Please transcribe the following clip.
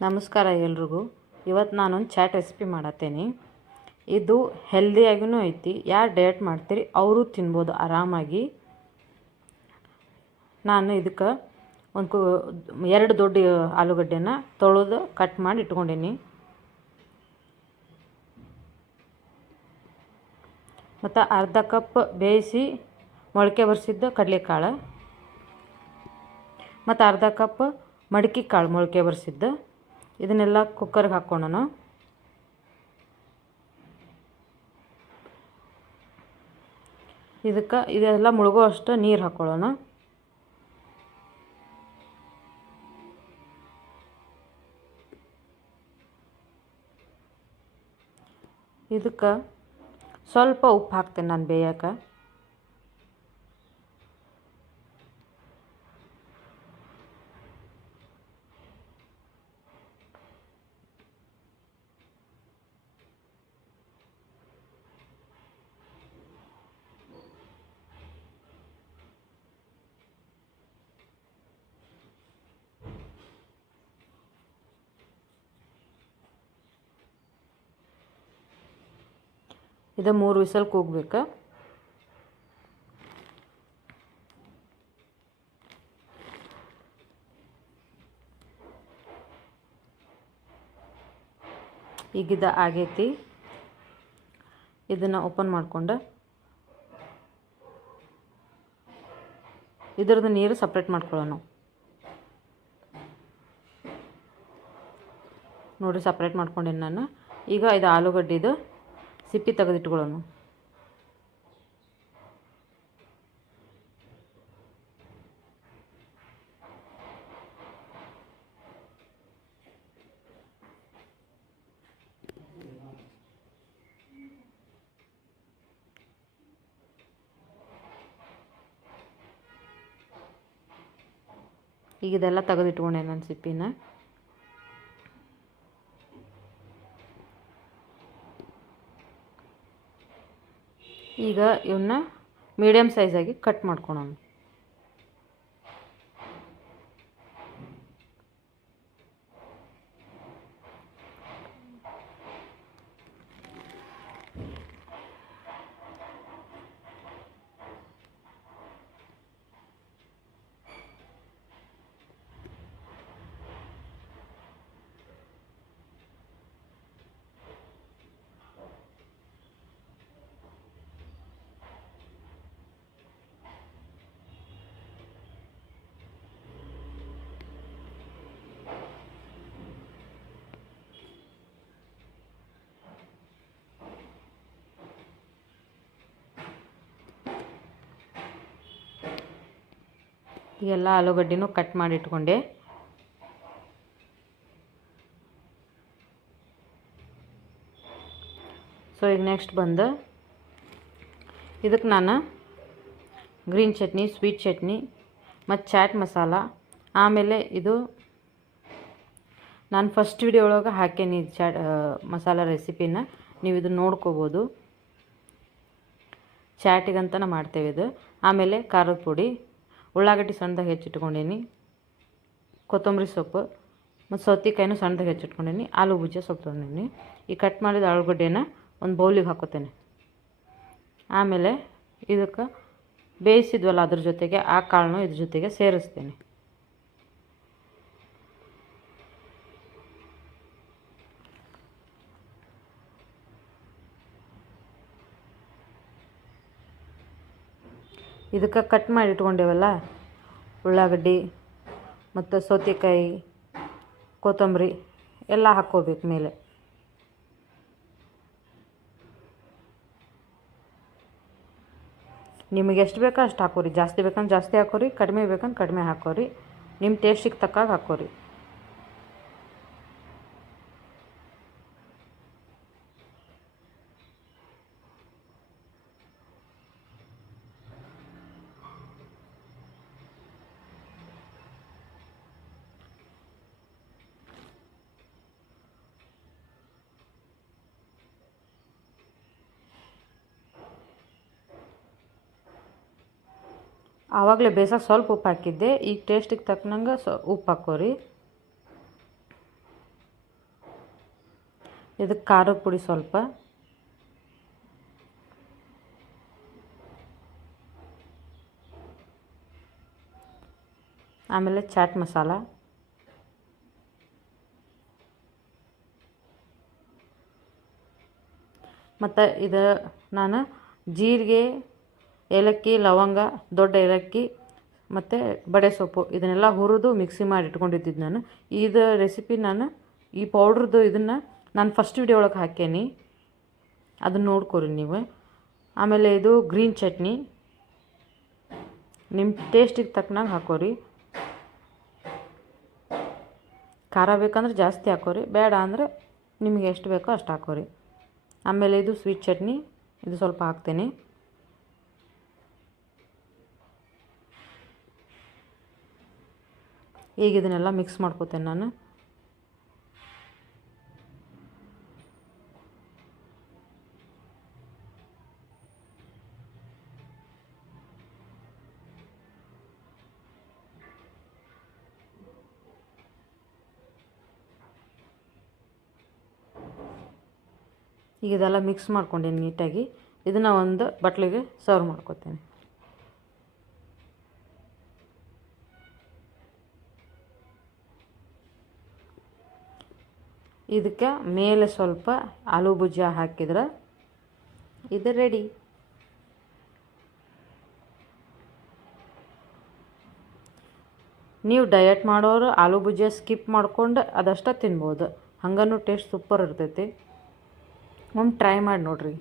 ನಮಸ್ಕಾರ ಎಲ್ರಿಗೂ. ಇವತ್ತು ನಾನೊಂದು ಚಾಟ್ ರೆಸಿಪಿ ಮಾಡತ್ತೇನೆ. ಇದು ಹೆಲ್ದಿಯಾಗೂ ಐತಿ. ಯಾರು ಡಯಟ್ ಮಾಡ್ತೀರಿ ಅವರು ತಿನ್ಬೋದು ಆರಾಮಾಗಿ. ನಾನು ಇದಕ್ಕೆ ಒಂದು 2 ದೊಡ್ಡ ಆಲೂಗಡ್ಡೆನ ತೊಳೆದು ಕಟ್ ಮಾಡಿ ಇಟ್ಕೊಂಡೀನಿ. ಮತ್ತು ಅರ್ಧ ಕಪ್ ಬೇಯಿಸಿ ಮೊಳಕೆ ಬರಿಸಿದ್ದ ಕಡಲೆಕಾಳು, ಮತ್ತು ಅರ್ಧ ಕಪ್ ಮಡಿಕೆ ಕಾಳು ಮೊಳಕೆ ಬರಿಸಿದ್ದು. ಇದನ್ನೆಲ್ಲ ಕುಕ್ಕರ್ಗೆ ಹಾಕ್ಕೊಳ್ಳೋಣ. ಇದೆಲ್ಲ ಮುಳುಗೋ ಅಷ್ಟು ನೀರು ಹಾಕ್ಕೊಳ್ಳೋಣ. ಇದಕ್ಕೆ ಸ್ವಲ್ಪ ಉಪ್ಪು ಹಾಕ್ತೇನೆ ನಾನು ಬೇಯಕ್ಕೆ. ಇದು 3 ವಿಸಲ್ ಕೂಗಬೇಕು. ಈಗಿದ ಆಗೈತಿ. ಇದನ್ನು ಓಪನ್ ಮಾಡ್ಕೊಂಡು ಇದ್ರದ್ದು ನೀರು ಸಪ್ರೇಟ್ ಮಾಡ್ಕೊಳ್ಳೋಣ. ನೋಡಿ ಸಪ್ರೇಟ್ ಮಾಡ್ಕೊಂಡೇನಿ ನಾನು. ಈಗ ಇದು ಆಲೂಗಡ್ಡೆದು ಸಿಪ್ಪಿ ತೆಗೆದಿಟ್ಕೊಳ್ಳೋಣ. ಈಗ ಇದೆಲ್ಲ ತೆಗೆದಿಟ್ಕೊಂಡೆ ನಾನು ಸಿಪ್ಪಿನ. ಈಗ ಇವನ್ನ ಮೀಡಿಯಮ್ ಸೈಜಾಗಿ ಕಟ್ ಮಾಡ್ಕೊಳ್ಳೋಣ. ಎಲ್ಲ ಆಲೂಗಡ್ಡೆನೂ ಕಟ್ ಮಾಡಿ ಇಟ್ಕೊಂಡೆ. ಸೊ ಈಗ ನೆಕ್ಸ್ಟ್ ಬಂದು ಇದಕ್ಕೆ ನಾನು ಗ್ರೀನ್ ಚಟ್ನಿ, ಸ್ವೀಟ್ ಚಟ್ನಿ ಮತ್ತು ಚಾಟ್ ಮಸಾಲ, ಆಮೇಲೆ ಇದು ನಾನು ಫಸ್ಟ್ ವಿಡಿಯೋ ಒಳಗೆ ಹಾಕೇನಿ ಮಸಾಲ ರೆಸಿಪಿನ. ನೀವು ಇದನ್ನು ನೋಡ್ಕೋಬೋದು. ಚಾಟಿಗಂತನ ಮಾಡ್ತೇವೆ ಇದು. ಆಮೇಲೆ ಖಾರದ ಪುಡಿ, ಉಳ್ಳಾಗಡ್ಡಿ ಸಣ್ಣದಾಗಿ ಹೆಚ್ಚಿಟ್ಕೊಂಡೀನಿ, ಕೊತ್ತಂಬರಿ ಸೊಪ್ಪು ಮತ್ತು ಸೌತೆಕಾಯಿನೂ ಸಣ್ಣದಾಗಿ ಹೆಚ್ಚಿಟ್ಕೊಂಡೀನಿ, ಆಲೂ ಭುಜಿಯ ಸೊಪ್ಪು ತೊಗೊಂಡೀನಿ. ಈ ಕಟ್ ಮಾಡಿದ ಆಲೂಗಡ್ಡೆನ ಒಂದು ಬೌಲಿಗೆ ಹಾಕೋತೇನೆ. ಆಮೇಲೆ ಇದಕ್ಕೆ ಬೇಯಿಸಿದ್ವಲ್ಲ ಅದ್ರ ಜೊತೆಗೆ ಆ ಕಾಳನ್ನು ಇದ್ರ ಜೊತೆಗೆ ಸೇರಿಸ್ತೇನೆ. ಇದಕ್ಕೆ ಕಟ್ ಮಾಡಿ ಇಟ್ಕೊಂಡೇವಲ್ಲ ಉಳ್ಳಾಗಡ್ಡಿ ಮತ್ತು ಸೌತೆಕಾಯಿ, ಕೊತ್ತಂಬರಿ ಎಲ್ಲ ಹಾಕ್ಕೋಬೇಕು ಮೇಲೆ. ನಿಮಗೆ ಎಷ್ಟು ಬೇಕೋ ಅಷ್ಟು ಹಾಕೋರಿ. ಜಾಸ್ತಿ ಬೇಕಂದ್ರೆ ಜಾಸ್ತಿ ಹಾಕೋರಿ, ಕಡಿಮೆ ಬೇಕಂದ್ರೆ ಕಡಿಮೆ ಹಾಕೋರಿ. ನಿಮ್ಮ ಟೇಸ್ಟಿಗೆ ತಕ್ಕಾಗ ಹಾಕೋರಿ. ಆವಾಗಲೇ ಬೇಯಿಸೋಕೆ ಸ್ವಲ್ಪ ಉಪ್ಪು ಹಾಕಿದ್ದೆ. ಈಗ ಟೇಸ್ಟಿಗೆ ತಕ್ಕನಂಗೆ ಉಪ್ಪು ಹಾಕೋರಿ. ಇದಕ್ಕೆ ಖಾರದ ಪುಡಿ ಸ್ವಲ್ಪ, ಆಮೇಲೆ ಚಾಟ್ ಮಸಾಲ, ಮತ್ತು ಇದು ನಾನು ಜೀರಿಗೆ, ಏಲಕ್ಕಿ, ಲವಂಗ, ದೊಡ್ಡ ಏಲಕ್ಕಿ ಮತ್ತು ಬಡೆ ಸೊಪ್ಪು ಇದನ್ನೆಲ್ಲ ಹುರಿದು ಮಿಕ್ಸಿ ಮಾಡಿ ಇಟ್ಕೊಂಡಿದ್ದಿದ್ದು ನಾನು. ಇದು ರೆಸಿಪಿ ನಾನು ಈ ಪೌಡ್ರದ್ದು ಇದನ್ನು ನಾನು ಫಸ್ಟ್ ವಿಡಿಯೋ ಒಳಗೆ ಹಾಕೇನಿ, ಅದನ್ನು ನೋಡ್ಕೊರಿ ನೀವು. ಆಮೇಲೆ ಇದು ಗ್ರೀನ್ ಚಟ್ನಿ ನಿಮ್ಮ ಟೇಸ್ಟಿಗೆ ತಕ್ಕನಾಗ ಹಾಕೋರಿ. ಖಾರ ಬೇಕಂದ್ರೆ ಜಾಸ್ತಿ ಹಾಕೋರಿ, ಬೇಡ ಅಂದರೆ ನಿಮಗೆ ಎಷ್ಟು ಬೇಕೋ ಅಷ್ಟು ಹಾಕೋರಿ. ಆಮೇಲೆ ಇದು ಸ್ವೀಟ್ ಚಟ್ನಿ, ಇದು ಸ್ವಲ್ಪ ಹಾಕ್ತೇನೆ. ಈಗ ಇದನ್ನೆಲ್ಲ ಮಿಕ್ಸ್ ಮಾಡ್ಕೋತೇನೆ ನಾನು. ಈಗ ಇದೆಲ್ಲ ಮಿಕ್ಸ್ ಮಾಡ್ಕೊಂಡೇನಿ ನೀಟಾಗಿ. ಇದನ್ನು ಒಂದು ಬಟ್ಲಿಗೆ ಸರ್ವ್ ಮಾಡ್ಕೊತೇನೆ. ಇದಕ್ಕೆ ಮೇಲೆ ಸ್ವಲ್ಪ ಆಲೂ ಭುಜಿಯಾ ಹಾಕಿದ್ರೆ ಇದು ರೆಡಿ. ನೀವು ಡಯಟ್ ಮಾಡೋರು ಆಲೂ ಭುಜಿಯಾ ಸ್ಕಿಪ್ ಮಾಡ್ಕೊಂಡು ಅದಷ್ಟೇ ತಿನ್ಬೋದು, ಹಂಗನೂ ಟೇಸ್ಟ್ ಸೂಪರ್ ಇರ್ತೈತಿ. ಒಮ್ಮೆ ಟ್ರೈ ಮಾಡಿ ನೋಡಿರಿ.